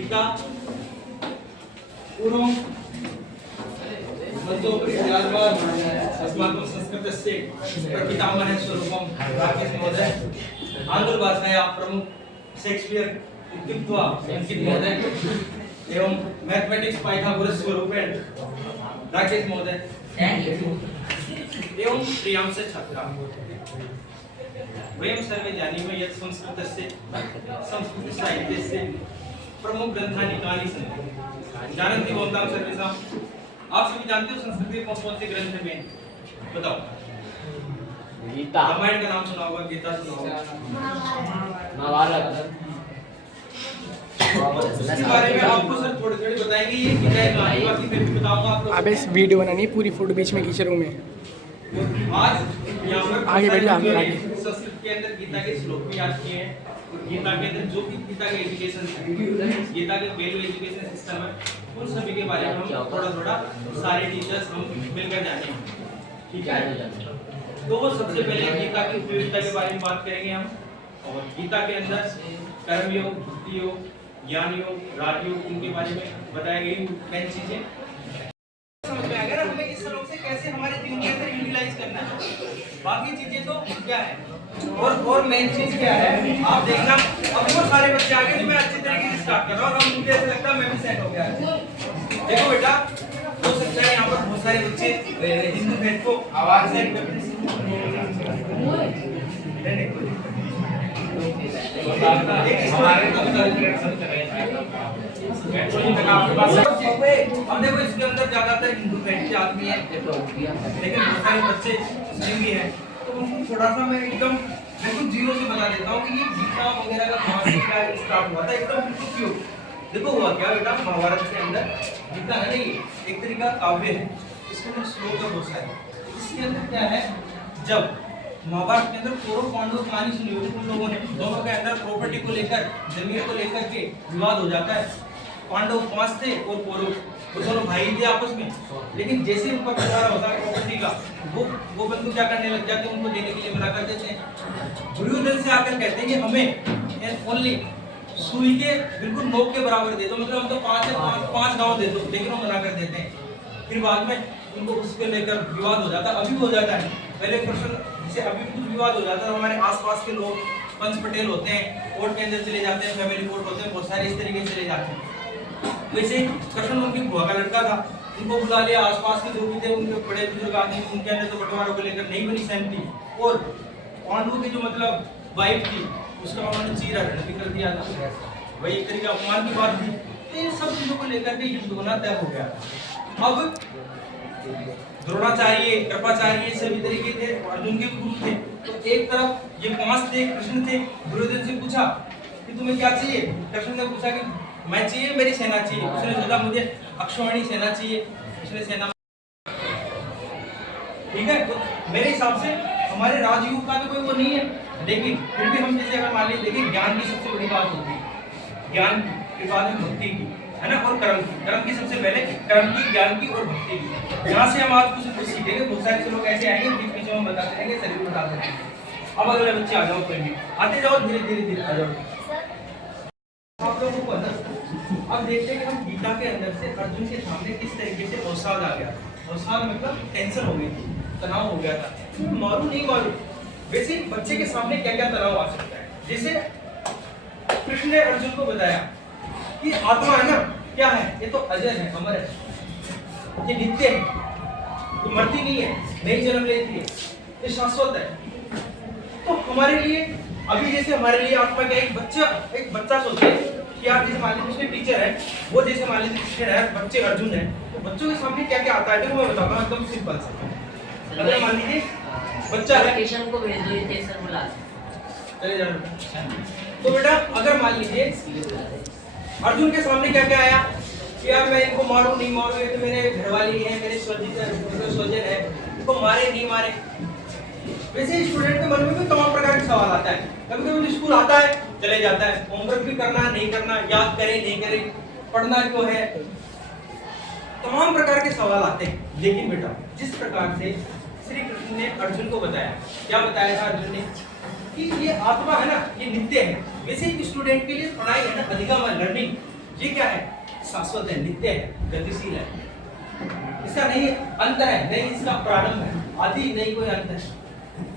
गीता पूर्वं मंत्रोपरि अस्माकं संस्कृतस्य प्रपितामहः स्वरूपं राकेश महोदय आंध्रभाषायाः प्रमुख शेक्सपियर इत्युक्त्वा अंकित महोदय एवं मैथमेटिक्स पाइथागोरस स्वरूपेण राकेश महोदय एवं प्रियांश छात्रा वयं सर्वे जानीमः यत् संस्कृतसाहित्यस्य प्रमुख ग्रंथानि कानि सन्ति जानन्ति भवतां सर्वेषां आप सभी जानते हो संस्कृत के कौन से ग्रंथ में बताओ गीता रामायण का नाम सुना होगा गीता सुना होगा महाभारत इसके बारे में आपको सर थोड़ी थोड़ी बताएंगे ये गीता है कहानी बाकी मैं भी बताऊंगा आपको अब इस वीडियो बनानी है पूरी फोटो बीच में खींच रहा हूँ मैं आज यहाँ पर आगे बढ़िए, आगे आगे। संस्कृत के अंदर गीता के श्लोक भी याद किए हैं और गीता के अंदर जो भी गीता का एजुकेशन है गीता के वैल्यू एजुकेशन सिस्टम है उन सभी के बारे में हम थोड़ा थोड़ा सारे टीचर्स हम मिलकर जानेंगे ठीक है। तो वो सबसे पहले गीता की उपयोगिता के बारे में बात करेंगे हम और गीता के अंदर कर्मयोग भक्ति योग ज्ञान योग राजयोग इनके बारे में बताई गई मेन चीजें समझ में आ गया ना हमें इस श्लोक से कैसे हमारे जीवन के अंदर यूटिलाइज करना है। बाकी चीजें तो क्या है और मेन चीज क्या है आप देखना अब बहुत सारे बच्चे आ गए तो मैं अच्छी तरीके से स्टार्ट कर रहा हूँ और मुझे ऐसा लगता है मैं भी सेट हो गया देखो बेटा हो सकता है यहाँ पर बहुत सारे बच्चे हिंदू भेद को आवाज सेट करते हैं अब देखो इसके अंदर ज्यादातर हिंदू भेद के आदमी है लेकिन बहुत सारे बच्चे मुस्लिम भी हैं तो उनको थोड़ा सा मैं एकदम बिल्कुल जीरो से बता देता हूँ कि ये गीता वगैरह का कहाँ से क्या स्टार्ट हुआ था एकदम बिल्कुल क्यों देखो हुआ क्या बेटा महाभारत के अंदर गीता है नहीं एक तरीका काव्य है इसके अंदर श्लोक है बहुत सारे इसके अंदर क्या है जब महाभारत के अंदर कौरव पांडव कहानी सुनी होगी तुम लोगों ने दोनों के अंदर प्रॉपर्टी को लेकर जमीन को लेकर के विवाद हो जाता है पांडव 5 थे और कौरव वो दोनों भाई थे आपस में लेकिन जैसे उनका बंटवारा होता है प्रॉपर्टी का वो बंधु क्या करने लग जाते हैं उनको देने के लिए मना कर देते हैं दुर्योधन से आकर कहते हैं कि हमें ओनली सुई के बिल्कुल नोक के बराबर दे दो मतलब हम तो 5 गांव दे दो लेकिन वो मना कर देते हैं फिर बाद में उनको उसके लेकर विवाद हो जाता है अभी भी हो जाता है पहले प्रश्न जैसे अभी भी कुछ विवाद हो जाता है हमारे आसपास के लोग पंच पटेल होते हैं कोर्ट के अंदर चले जाते हैं फैमिली कोर्ट होते हैं बहुत सारे इस तरीके से चले जाते हैं वैसे कृष्ण उनकी बुआ का लड़का था उनको बुला लिया आसपास के जो भी थे उनके बड़े बुजुर्ग आदमी उनके अंदर तो बंटवारों को लेकर नहीं बनी सहमति और पांडु की जो मतलब वाइफ थी उसका उन्होंने चीरा भी कर दिया था वही एक तरीके अपमान की बात थी तो इन सब चीजों को लेकर के युद्ध होना तय हो गया अब द्रोणाचार्य कृपाचार्य सभी तरीके थे अर्जुन के गुरु थे तो एक तरफ ये 5 थे कृष्ण थे दुर्योधन से पूछा कि तुम्हें क्या चाहिए कृष्ण ने पूछा कि मैं चाहिए मेरी सेना चाहिए उसने सोचा मुझे अक्षौहिणी सेना चाहिए उसने सेना ठीक है तो मेरे हिसाब से हमारे राजयुग का तो कोई वो नहीं है लेकिन फिर भी हम जैसे अगर मान लीजिए देखिए ज्ञान की सबसे बड़ी बात होती है ज्ञान के बाद में भक्ति की है ना और कर्म की सबसे पहले कर्म की ज्ञान की और भक्ति की यहाँ से हम आज कुछ सीखेंगे बहुत सारे लोग ऐसे आएंगे बीच बीच में हम बताते रहेंगे सभी बताते रहेंगे अब अगले बच्चे आ जाओ कोई भी आते जाओ धीरे धीरे आ जाओ आप लोगों को अब देखते हैं कि हम गीता के अंदर से अर्जुन के सामने किस तरीके से अवसाद आ गया अवसाद मतलब टेंशन हो गई थी तनाव हो गया था मालूम नहीं मालूम वैसे बच्चे के सामने क्या क्या तनाव आ सकता है जैसे कृष्ण ने अर्जुन को बताया कि आत्मा है ना क्या है ये तो अजर है अमर है ये नित्य है ये मरती नहीं है नई जन्म लेती है ये शाश्वत है तो हमारे लिए अभी जैसे हमारे लिए आत्मा क्या एक बच्चा सोचे कि आप जैसे मान लीजिए उसके टीचर है वो जैसे मान लीजिए कृष्ण है बच्चे अर्जुन है तो बच्चों के सामने क्या क्या आता है देखो मैं बताऊंगा एकदम सिंपल से अगर मान लीजिए बच्चा है किशन को भेज दो टेंशन बुला चले जाओ तो बेटा अगर मान लीजिए अर्जुन के सामने क्या क्या आया कि यार मैं इनको मारूं नहीं मारूं ये तो मेरे घरवाली है मेरे स्वजन है इनको मारे नहीं मारे वैसे स्टूडेंट के मन में भी तमाम प्रकार के सवाल आता है कभी कभी स्कूल आता है चले जाता है होमवर्क भी करना नहीं करना याद करे नहीं करे पढ़ना क्यों है तमाम प्रकार के सवाल आते हैं लेकिन बेटा जिस प्रकार से श्री कृष्ण ने अर्जुन को बताया क्या बताया था अर्जुन ने कि ये आत्मा है ना ये नित्य है वैसे एक स्टूडेंट के लिए पढ़ाई है ना अधिगम लर्निंग ये क्या है? शाश्वत है, नित्य है, गतिशील है, इसका नहीं अंत है, नहीं इसका प्रारंभ है, आदि नहीं कोई अंत है।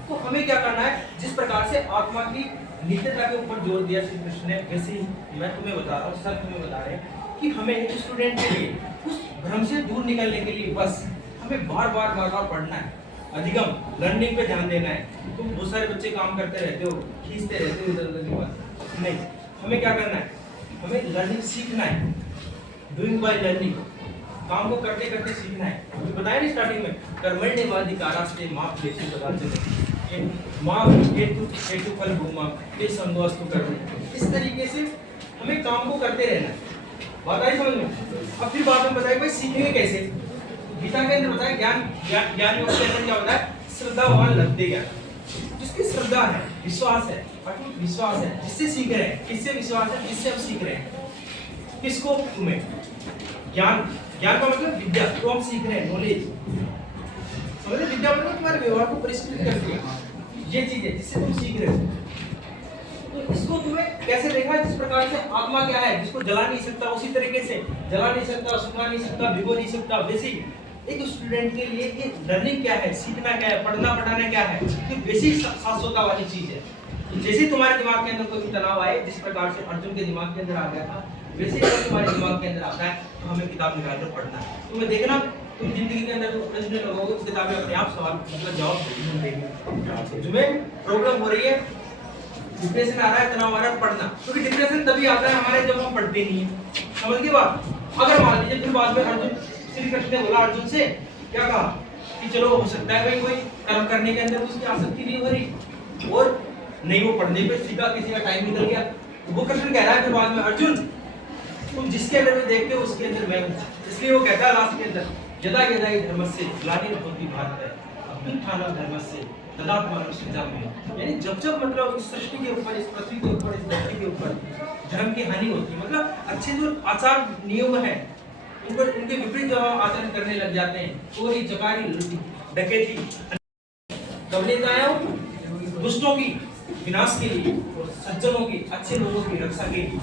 तो हमें क्या करना है, जिस प्रकार से आत्मा की नित्यता के ऊपर जोर दिया श्री कृष्ण ने, वैसे ही मैं तुम्हें बता रहा हूँ, सर तुम्हें बता रहे हैं कि हमें एक स्टूडेंट के लिए उस भ्रम से दूर निकलने के लिए बस हमें बार बार पढ़ना है, अधिगम लर्निंग पे ध्यान देना है। तुम बहुत सारे बच्चे काम करते रहते हो, खींचते रहते हो इधर उधर की बात नहीं, हमें क्या करना है, हमें लर्निंग सीखना है, डूइंग बाय लर्निंग, काम को करते करते सीखना है। अभी बताया नहीं स्टार्टिंग में, कर्मण्येवाधिकारास्ते मा फलेषु कदाचन, माँ हेतु फल भूमा ये संगोस्तु करना। इस तरीके से हमें काम को करते रहना है। बात आई समझ में? अब फिर बात में बताया भाई सीखेंगे कैसे। गीता के अंदर बताया ज्ञान योग के अंदर क्या बताया, श्रद्धावान लगते ज्ञान, जिसकी श्रद्धा है, विश्वास है, अटूट विश्वास है, जिससे सीख रहे हैं। किससे विश्वास है? जिससे हम सीख रहे हैं। किसको? तुम्हें। ज्ञान, ज्ञान का मतलब विद्या, तो हम सीख रहे हैं, नॉलेज समझ रहे? विद्या मतलब तुम्हारे व्यवहार को परिष्कृत कर दिया, ये चीज है जिससे तुम सीख रहे हो। तो इसको तुम्हें कैसे देखा, जिस प्रकार से आत्मा क्या है, जिसको जला नहीं सकता, उसी तरीके से जला नहीं सकता, सुखा नहीं सकता, भिगो नहीं सकता, वैसे ही एक स्टूडेंट के लिए ये लर्निंग क्या है, सीखना क्या है, पढ़ना पढ़ाना क्या है, ये बेसिक शाश्वतता वाली चीज है। तो जैसे तुम्हारे दिमाग के अंदर कोई तनाव आए, जिस प्रकार से अर्जुन के दिमाग के अंदर आ गया था, वैसे अगर तुम्हारे दिमाग के अंदर आता है तो हमें किताब निकाल कर पढ़ना है। तुम्हें देखना, तुम जिंदगी के अंदर प्रश्न लगोगे, उस किताब में अपने आप सवाल मतलब जवाब देंगे। तुम्हें प्रॉब्लम हो रही है, डिप्रेशन आ रहा है, तनाव आ रहा है, पढ़ना, क्योंकि डिप्रेशन तभी आता है हमारे जब हम पढ़ते नहीं है। समझ गए बात? अगर मान लीजिए फिर बाद में अर्जुन, श्री कृष्ण ने बोला अर्जुन से, क्या कहा कि चलो हो सकता है भाई कोई कर्म करने के अंदर उसकी आसक्ति नहीं हो रही और नहीं वो पढ़ने पे सीधा किसी का टाइम निकल गया, तो वो कृष्ण कह रहा है फिर बाद में, अर्जुन तुम जिसके अंदर में देखते हो उसके अंदर मैं हूँ। इसलिए वो कहता है लास्ट के अंदर, यदा यदा हि धर्मस्य ग्लानिर्भवति भारत अभ्युत्थानं धर्मस्य तदात्मानं सृजाम्यहम्। यानी जब जब मतलब इस सृष्टि के ऊपर, इस पृथ्वी के ऊपर, इस धरती के ऊपर धर्म की हानि होती है, मतलब अच्छे जो आचार नियम है उनको उनके विपरीत जब हम आचरण करने लग जाते हैं, चोरी चकारी लूटी डकैती कवलेताएं दुष्टों की विनाश के लिए और सज्जनों की, अच्छे लोगों की रक्षा के लिए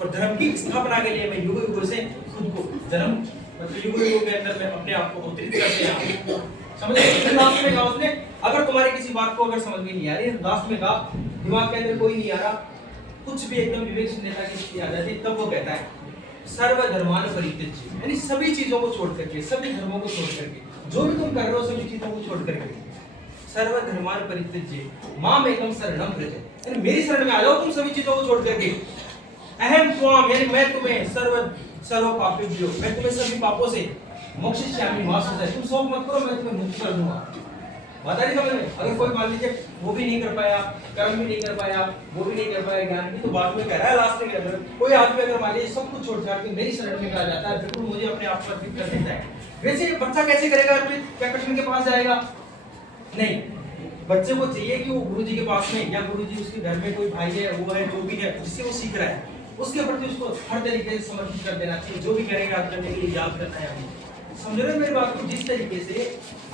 और धर्म की स्थापना के लिए मैं युगों युगों से खुद को जन्म मतलब युगों युगों के अंदर मैं अपने आप को अवतरित करते हैं। समझ गए? लास्ट में कहा उसने, अगर तुम्हारी किसी बात को अगर समझ में नहीं आ रही, लास्ट में कहा दिमाग के अंदर कोई नहीं आ रहा, कुछ भी एकदम विवेक शून्यता की स्थिति आ जाती, तब वो कहता है सर्वधर्मान परित्यज्य, यानी सभी चीजों को छोड़ करके, सभी धर्मों को छोड़ करके, जो भी तुम कर रहे हो सभी चीजों को छोड़ करके, सर्वधर्मान परित्यज्य माम एकम शरणम व्रज, यानी मेरी शरण में आ जाओ तुम सभी चीजों को छोड़ करके। अहम त्वाम, यानी मैं तुम्हें सर्व पापेभ्यो, मैं तुम्हें सभी पापों से मोक्षयिष्यामि मा शुचः, तुम शोक मत करो, मैं तुम्हें मुक्त कर दूंगा। बता रही समझ में? अगर कोई मान लीजिए वो भी नहीं कर पाया, कर्म भी नहीं कर पाया, वो भी नहीं कर पाया ज्ञान भी, तो बाद में कह रहा है लास्ट में, अगर कोई आदमी अगर मान लीजिए सब कुछ छोड़ छाड़ के मेरी शरण में आ जाता है, बिल्कुल मुझे अपने आप पर अर्पित कर देता है, वैसे बच्चा कैसे करेगा अर्पित? क्या कृष्ण के पास जाएगा? नहीं, बच्चे को चाहिए कि वो गुरुजी के पास में, या गुरुजी उसके घर में कोई भाई है, वो है, जो भी है, जिससे वो सीख रहा है, उसके प्रति उसको हर तरीके से समर्पित कर देना चाहिए, जो भी करेगा करने के लिए याद करना है हमें। समझ रहे हो मेरी बात को? जिस तरीके से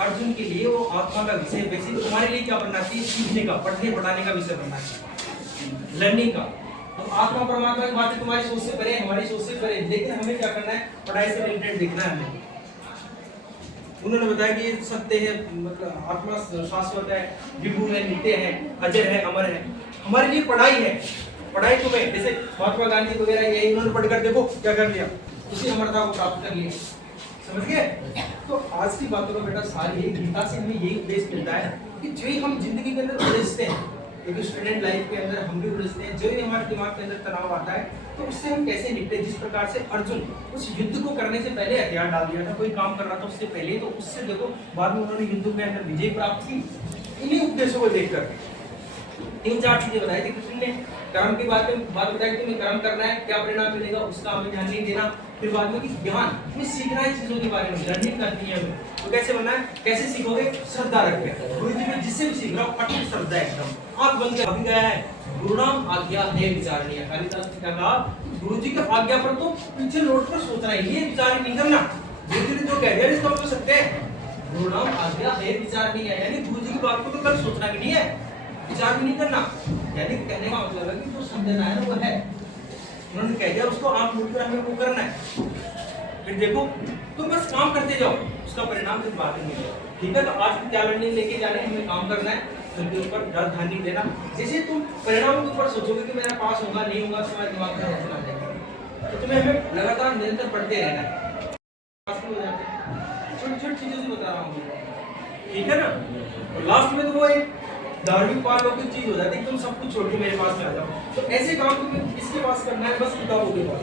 अर्जुन के लिए वो आत्मा का विषय, वैसे तुम्हारे लिए क्या बनना चाहिए? सीखने का, पढ़ने पढ़ाने का विषय बनना चाहिए, लर्निंग का। तो आत्मा परमात्मा की बातें तुम्हारी सोच से परे, हमारी सोच से परे, लेकिन हमें क्या करना है? पढ़ाई से रिलेटेड देखना है हमें। उन्होंने बताया कि ये सत्य है, मतलब आत्मा शाश्वत है, विभु है, नित्य है, अजर है, अमर है। हमारे लिए पढ़ाई है, पढ़ाई तुम्हें, जैसे महात्मा गांधी वगैरह यही उन्होंने पढ़कर देखो क्या कर लिया, उसी अमरता को प्राप्त कर लिया। समझ गए? तो आज की बातों का बेटा सार ये, गीता से हमें यही उपदेश मिलता है कि जो ही हम जिंदगी के अंदर उलझते हैं, एक स्टूडेंट लाइफ के अंदर हम भी उलझते हैं, जो ही हमारे दिमाग के अंदर तनाव आता है, तो उससे हम कैसे निपटे? जिस प्रकार से अर्जुन उस युद्ध को करने से पहले हथियार डाल दिया था, कोई काम कर रहा था उससे पहले, तो उससे देखो बाद में उन्होंने युद्ध के अंदर विजय प्राप्त की। इन्हीं उपदेशों को देखकर 3-4 चीजें बताई थी कृष्ण ने। कर्म की बात बताई कि तुम्हें कर्म करना है, क्या परिणाम मिलेगा उसका हमें ध्यान नहीं देना। फिर बाद में कि ज्ञान हमें सीखना है चीजों के बारे में, लर्निंग करनी है हमें। तो कैसे बनना है? कैसे सीखोगे? श्रद्धा रखकर, गुरु जी में जिससे भी सीख रहा हूँ अटूट श्रद्धा एकदम, आंख बंद कर गया है। गुरुनाम आज्ञा है विचारणीय, कालिदास ने क्या कहा? गुरु जी की आज्ञा पर तो पीछे लौट कर सोचना है, ये विचार नहीं करना। गुरु जी ने जो कह दिया इसको हम तो सकते हैं। गुरुनाम आज्ञा है विचारणीय, यानी गुरु जी की बात को तो कल सोचना भी नहीं है, विचार भी नहीं करना। यानी कहने का मतलब है कि जो समझना है वो है, उन्होंने कह दिया उसको आंख मूंद कर हमें वो करना है। फिर देखो तुम बस काम करते जाओ, उसका परिणाम फिर बाद में मिलेगा। ठीक है, तो आज क्या लर्निंग लेके जाने हमें काम करना है, उनके ऊपर डर ध्यान नहीं देना। जैसे तुम परिणाम के ऊपर सोचोगे कि मेरा पास होगा नहीं होगा, तुम्हारे दिमाग में टेंशन आ जाएगी। तो तुम्हें हमें लगातार निरंतर पढ़ते रहना है। पास हो जाते हैं छोटी छोटी चीजों से बता रहा हूँ, ठीक है ना। और लास्ट में तो वो एक धार्मिक पारलौकिक चीज हो जाती है, तुम सब कुछ छोड़ के मेरे पास में आ जाओ। तो ऐसे काम तुम्हें किसके पास करना है, बस किताबों के पास।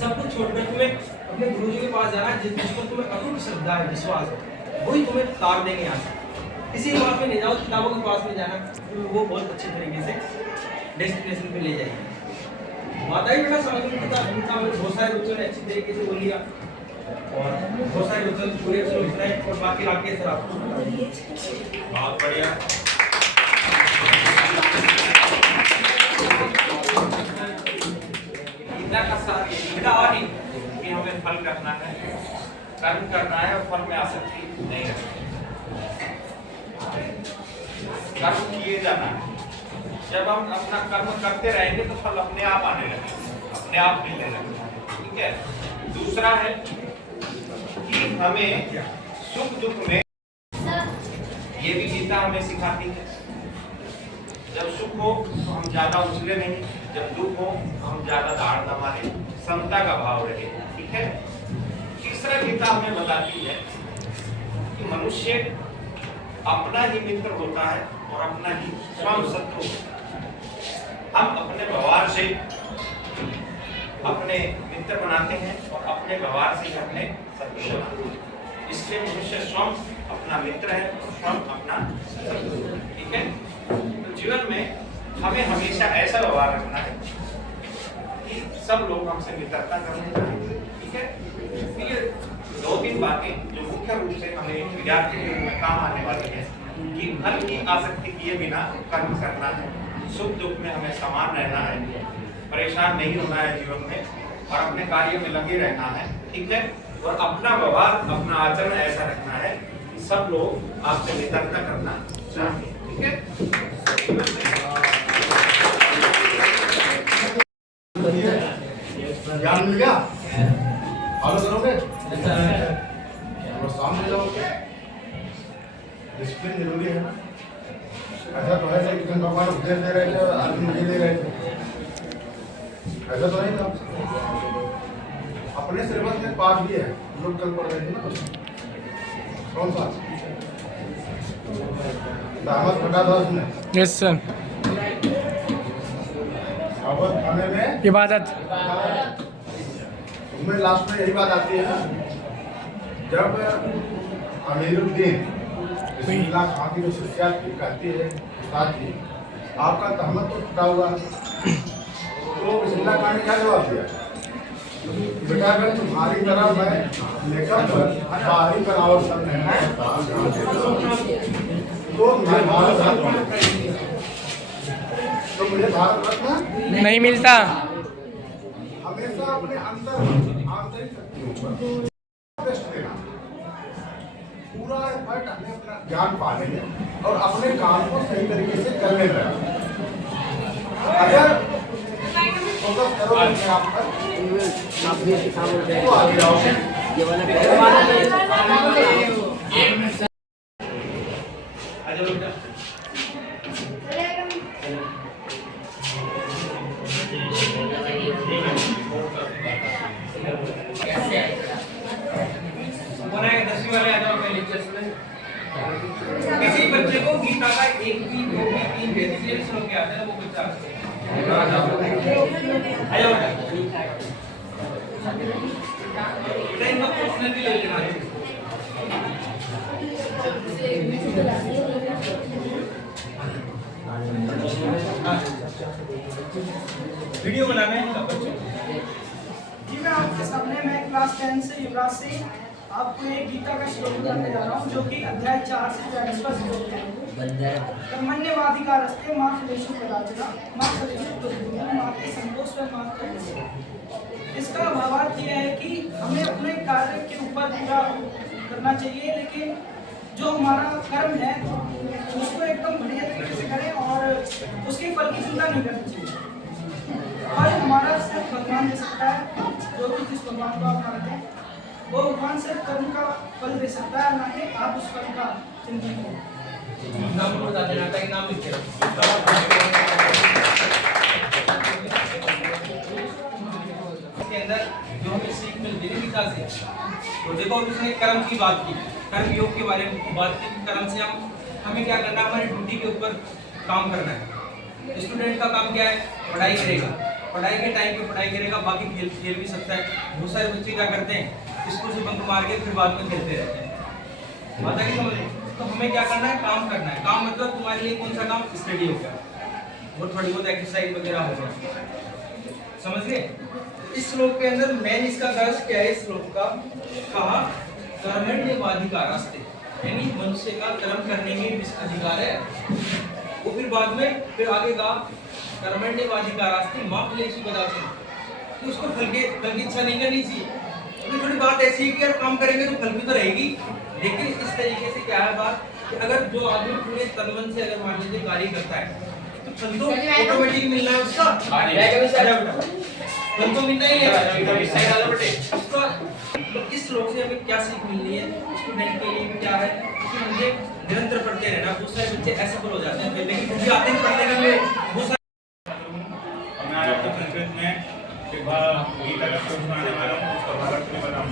सब कुछ छोड़कर तुम्हें अपने गुरु जी के पास जाना है, जिस पर तुम्हें अटूट श्रद्धा है, विश्वास है, वही तुम्हें तार देंगे यहाँ से। किसी बात में नहीं जाओ, किताबों के पास में जाना, वो बहुत अच्छे तरीके से डेस्टिनेशन पे ले जाएगी। माता ही बेटा समझ में बहुत सारे बच्चों ने अच्छी तरीके से बोल लिया और बहुत सारे बच्चों ने पूरे और बाकी आगे सर आपको बहुत बढ़िया। इतना का साथ बेटा और नहीं कि हमें फल करना है, कर्म करना है और फल में आसक्ति नहीं रखनी। कर्म किए जाना है। जब हम अपना कर्म करते रहेंगे तो फल अपने आप आने लगेगा, अपने आप मिलने लगेगा। ठीक है। दूसरा है कि हमें सुख दुख में, ये भी गीता हमें सिखाती है, जब सुख हो तो हम ज्यादा उछले नहीं, जब दुख हो तो हम ज्यादा दाढ़ न मारे, समता का भाव रहे। ठीक है। तीसरा गीता हमें बताती है कि मनुष्य अपना ही मित्र होता है और अपना ही स्वयं शत्रु। हम अपने व्यवहार से अपने मित्र बनाते हैं और अपने व्यवहार से अपने शत्रु बनाते हैं। इसलिए मनुष्य स्वयं अपना मित्र है और स्वयं अपना शत्रु। ठीक है। तो जीवन में हमें हमेशा ऐसा व्यवहार रखना है कि सब लोग हमसे मित्रता करने चाहिए। ठीक है। ये दो तीन बातें जो मुख्य रूप से हमें विद्यार्थी के रूप में काम आने वाली है कि फल की आसक्ति किए बिना कर्म करना है, सुख दुख में हमें समान रहना है, परेशान नहीं होना है जीवन में और अपने कार्य में लगे रहना है। ठीक है। और अपना व्यवहार, अपना आचरण ऐसा रखना है कि सब लोग आपसे मित्रता करना चाहिए। ठीक है। ज्ञान मिल गया, फॉलो करोगे और सामने जाओगे। डिसिप्लिन जरूरी है ना। ऐसा तो है कि कृष्ण भगवान उपदेश दे रहे थे, अर्जुन मुझे दे रहे थे, ऐसा तो नहीं था। अपने सिलेबस में पाठ भी है, लोग कल पढ़ रहे थे ना। कौन सा दामद फटा था उसमें? Yes sir. भागवत खाने में इबादत। उसमें लास्ट में यही बात आती है ना, जब अमीरुद्दीन बिस्मिल्लाह खां की जो शिष्या थी कहती है उस्ताद जी आपका तहमत तो टूटा हुआ, तो बिस्मिल्लाह खां ने क्या जवाब दिया? बेटा अगर तुम्हारी तरह मैं मेकअप पर बाहरी बनावट सब नहीं तो मुझे भारत रत्न नहीं मिलता। हमेशा अपने अंदर आंतरिक शक्तियों पर बेस्ट देना, पूरा एफर्ट हमें अपना ज्ञान पाने में और अपने काम को सही तरीके से करने में। अगर फोकस करो अपने आप पर तो आगे जाओगे। किसी बच्चे को गीता का एक भी दो भी तीन बेसिक सुन के आता है वो बच्चा आयो ट्रेन का क्वेश्चन भी ले लेना है। वीडियो बनाना है इनका बच्चों जी। मैं आपके सामने मैं क्लास 10 से युवराज से आपको एक गीता का श्लोक बताने जा रहा हूँ जो कि अध्याय 4 से 40 का श्लोक है। कर्मण्येवाधिकारस्ते मा फलेषु कदाचन मा फलेषु दुर्गुणं मा ते संतोष व मा कर्मणि। इसका भावार्थ यह है कि हमें अपने कार्य के ऊपर पूरा करना चाहिए, लेकिन जो हमारा कर्म है उसको एकदम बढ़िया तरीके से करें और उसके फल की चिंता नहीं करनी चाहिए। और हमारा सिर्फ भगवान भगवान को आप मानते हैं, वो भगवान सिर्फ कर्म का फल दे सकता है, ना कि आप उस फल का चिंतन करें। नाम बता देना था कि नाम लिख के रखो। इसके अंदर जो हमें सीख मिलती है गीता से, तो देखो उसने कर्म की बात की, कर्म योग के बारे में बात की। कर्म से हमें क्या करना है, हमारी ड्यूटी के ऊपर काम करना है। स्टूडेंट का काम क्या है, पढ़ाई करेगा, पढ़ाई के टाइम पे पढ़ाई करेगा, बाकी खेल भी सकता है। बहुत सारे बच्चे क्या करते हैं, स्कूल से बंक मार के फिर बाद में खेलते रहते हैं। बात है कि समझ? तो हमें क्या करना है, काम करना है। काम मतलब तुम्हारे लिए कौन सा काम, स्टडी हो गया और थोड़ी बहुत एक्सरसाइज वगैरह हो गया, समझ गए? इस श्लोक के अंदर मेन इसका गर्ज क्या है, इस श्लोक का कहा कर्मण्यवाधिकारस्ते, यानी मनुष्य का कर्म करने में अधिकार है। वो फिर बाद में फिर आगे कहा कर्मण्यवाधिकारस्ते मां फलेषु कदाचन, तो उसको फल की इच्छा नहीं करनी चाहिए। अभी थोड़ी बात ऐसी है कि यार काम करेंगे तो फल भी तो रहेगी, लेकिन इस तरीके से क्या है बात कि अगर जो आदमी पूरे तन मन से अगर मान लीजिए कार्य करता है तो फल तो ऑटोमेटिक मिलना है उसका, फल तो मिलना ही है उसका। तो इस श्लोक से हमें क्या सीख मिलनी है स्टूडेंट के लिए क्या है कि मुझे निरंतर पढ़ते रहना। बहुत सारे बच्चे असफल हो जाते हैं, लेकिन क्योंकि आते हैं पढ़ने में बहुत सारे। मैं आपको संस्कृत में गीता का श्लोक सुनाने वाला हूँ, उसका भावार्थ में बताऊँ।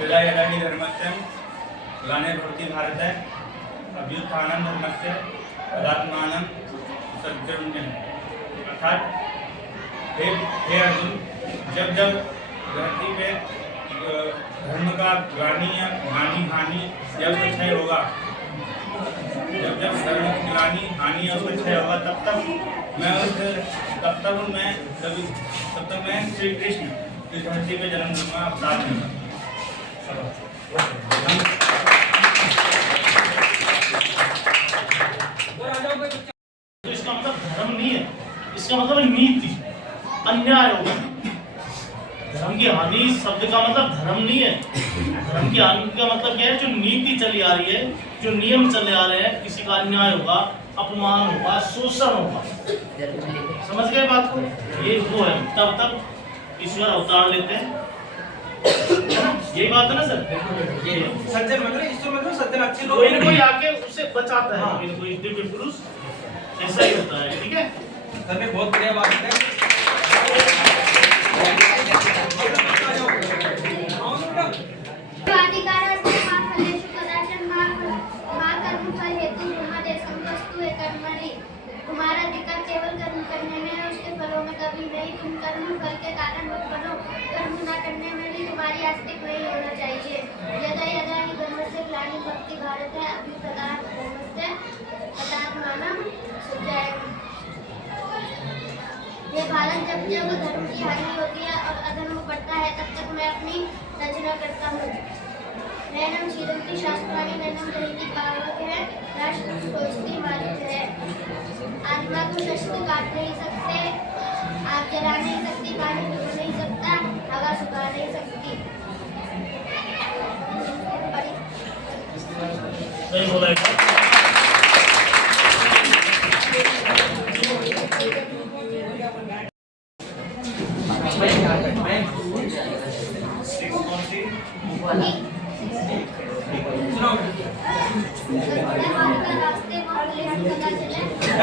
यदा यदा हि धर्मस्य ग्लानिर्भवति भारत अभ्युत्थानं धर्मस्य तदात्मानं सत्कर्मण्यम्। अर्थात हे अर्जुन, जब जब धरती पे धर्म का ग्लानि या हानि या उसका क्षय होगा, जब जब धर्म की ग्लानि हानि या उसका क्षय होगा, तब तक मैं श्री कृष्ण इस धरती पे जन्म लूंगा, अवतार लूंगा। तो इसका मतलब धर्म नहीं है, इसका मतलब नीति, अन्याय होगा। धर्म की हानि शब्द का मतलब धर्म नहीं है। धर्म की हानि का मतलब क्या है, जो नीति चली आ रही है, जो नियम चले आ रहे हैं, किसी का अन्याय होगा, अपमान होगा, शोषण होगा। समझ गए बात को? ये वो है, तब तक ईश्वर अवतार लेते हैं। यही बात है ना सर? सज्जन मतलब ईश्वर मतलब सज्जन अच्छे लोग, कोई ना कोई आके उसे बचाता है, कोई ना कोई दिव्य पुरुष, ऐसा ही होता है। ठीक है, सर ने बहुत बढ़िया बात है। तुम्हारा अधिकार केवल कर्म करने में है, उसके फलों में कभी नहीं। तुम कर्म फल के कारण मत बनो, कर्म न करने में भी तुम्हारी आस्तिक नहीं होना चाहिए। यदा यदा हि धर्मस्य ग्लानिर्भवति भारत अभ्युत्थानं धर्मस्य तदात्मानं सृजाम्यहम्। ये भारत, जब जब धर्म की हानि होती है और अधर्म बढ़ता है, तब तक मैं अपनी रचना करता हूँ। नैनम छिदन्ति शास्त्राणि नैनम दहन्ति पावक है, राष्ट्र सोचती मालिक है। आत्मा को शस्त्र काट नहीं सकते, आग जला नहीं सकती, पानी डुबो नहीं सकता, हवा सुखा नहीं सकती। सही बोला है।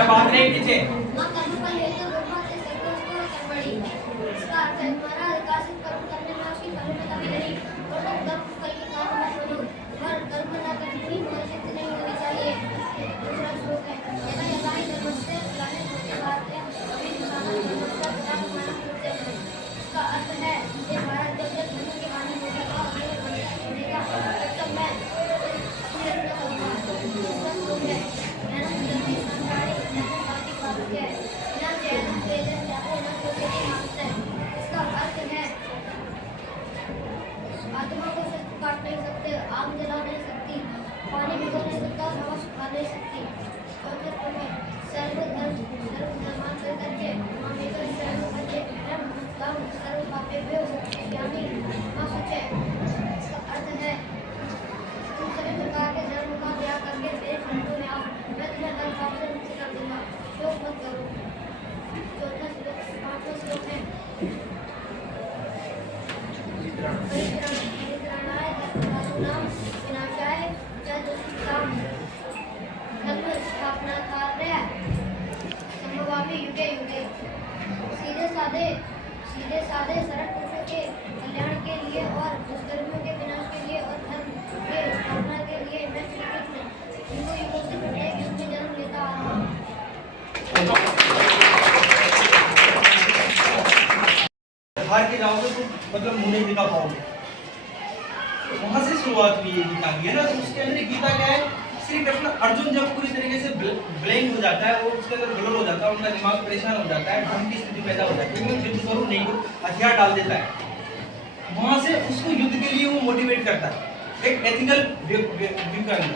बात नहीं पीछे है। सीधे साधे सरल पुरुषों के कल्याण के लिए और दुष्कर्मियों के विनाश के लिए और धर्म के स्थापना के लिए मैं श्री कृष्ण इनको युगों से प्रत्येक युग में जन्म लेता आ रहा हूँ। हार के जाओगे तो मतलब मुंह नहीं दिखा पाओगे। तो वहां से शुरुआत हुई है गीता की, है ना। तो उसके अंदर गीता क्या है, श्री कृष्ण अर्जुन जब पूरी तरीके से ब्लैंक हो जाता है, वो उसके अंदर ब्लर हो जाता है, उनका दिमाग परेशान हो जाता है, ढंग की स्थिति पैदा हो जाती है, वो युद्ध करूँ नहीं करूँ, हथियार डाल देता है। वहां से उसको युद्ध के लिए वो मोटिवेट करता है एक एथिकल व्यू के अंदर,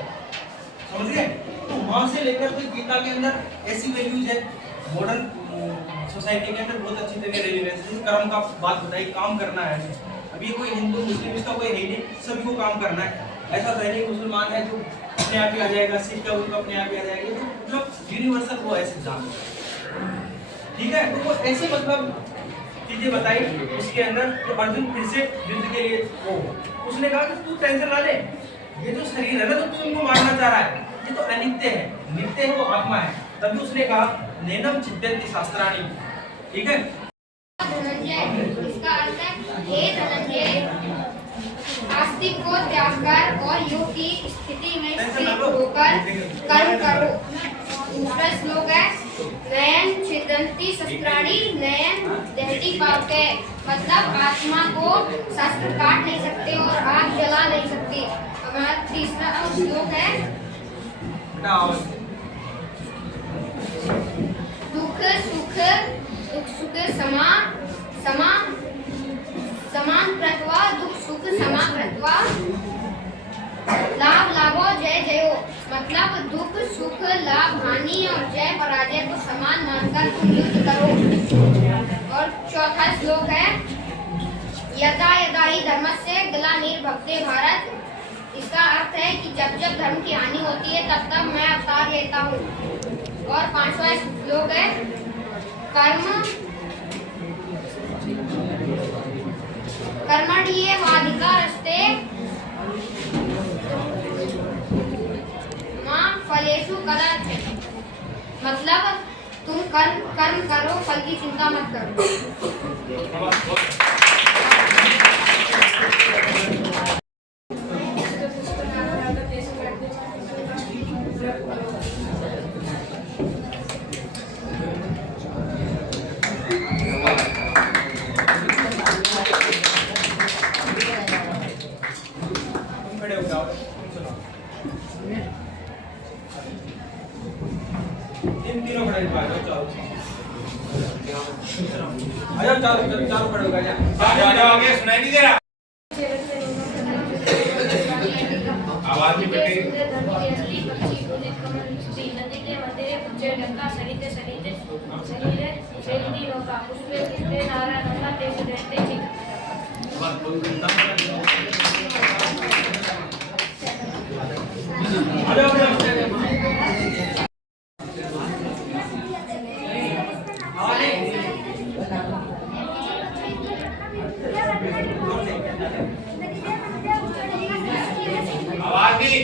समझ गए। तो वहां से लेकर तो गीता के अंदर ऐसी वैल्यूज है मॉडर्न सोसाइटी के अंदर बहुत अच्छी तरह रेलिवेंस है। कर्म का बात बताई, काम करना है। अब ये कोई हिंदू मुस्लिम इसका कोई है ही नहीं, सभी को काम करना है। ऐसा तो है नहीं मुसलमान है जो अपने आप ही आ जाएगा, सिख है उनको अपने आप ही आ जाएगा, तो मतलब यूनिवर्सल वो है सिद्धांत, ठीक है। तो वो ऐसे मतलब चीजें बताई उसके अंदर। तो अर्जुन फिर से युद्ध के लिए वो उसने कहा कि तू टेंशन ना ले, ये जो शरीर है ना, तो तू इनको मारना चाह रहा है, ये तो अनित्य है, नित्य है, वो आत्मा है। तभी उसने कहा नैनम छिद्यन्ति शास्त्राणि, ठीक है। धनंजय, इसका अर्थ है हे धनंजय, आस्तिक को त्याग कर और योग की स्थिति में स्थिर होकर कर्म करो। दूसरा श्लोक है नयन छिदन्ति शस्त्राणि नयन दहति पावके, मतलब आत्मा को शस्त्र काट नहीं सकते और आग जला नहीं सकते। हमारा तीसरा श्लोक है दुख सुख समान कृत्वा, दुख सुख समान कृत्वा, लाभ लाभो जय जयो, मतलब दुख सुख लाभ हानि और जय पराजय को समान मानकर तुम युद्ध करो। और चौथा श्लोक है यदा यदा ही धर्मस्य ग्लानिर्भवते भारत, इसका अर्थ है कि जब जब धर्म की हानि होती है तब तब मैं अवतार लेता हूँ। और पांचवा श्लोक है कर्मण्येवाधिकारस्ते मां फलेषु कदाचन, मतलब तुम कर्म करो, फल की चिंता मत करो। चारों खड़े हो गए, आगे सुनाई नहीं दे रहा, आवाज भी बेटे। नदी के मध्य पूछे डंका सरिते सरिते शरीरे शरीरी होगा, उसमें कितने नारायण होगा तेज रहते ठीक। आवाज नहीं।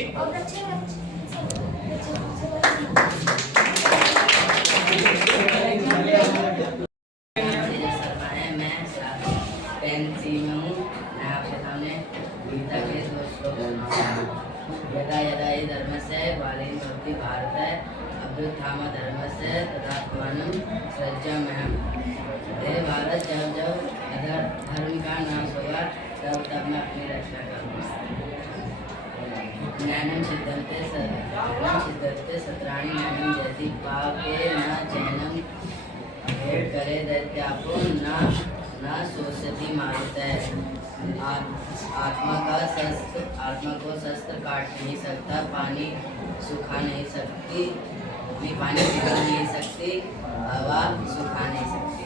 यदा यदा हि धर्मस्य बालेन भवति भारत अभ्युत्थान धर्मस्य तदात्मानं सृजाम्यहम्। हे भारत, जब जब धर्म का नाश होगा तब तब मैं अपनी रक्षा करूँगा। नैनम छिद्यन्ते शस्त्राणि नैनम जयति पावके न चैनम भेद करे दैत्यापो न शोषति मारुतः। आत्मा को शस्त्र काट नहीं सकता, पानी सुखा नहीं सकती, पानी पिघला नहीं सकती, हवा सुखा नहीं सकती।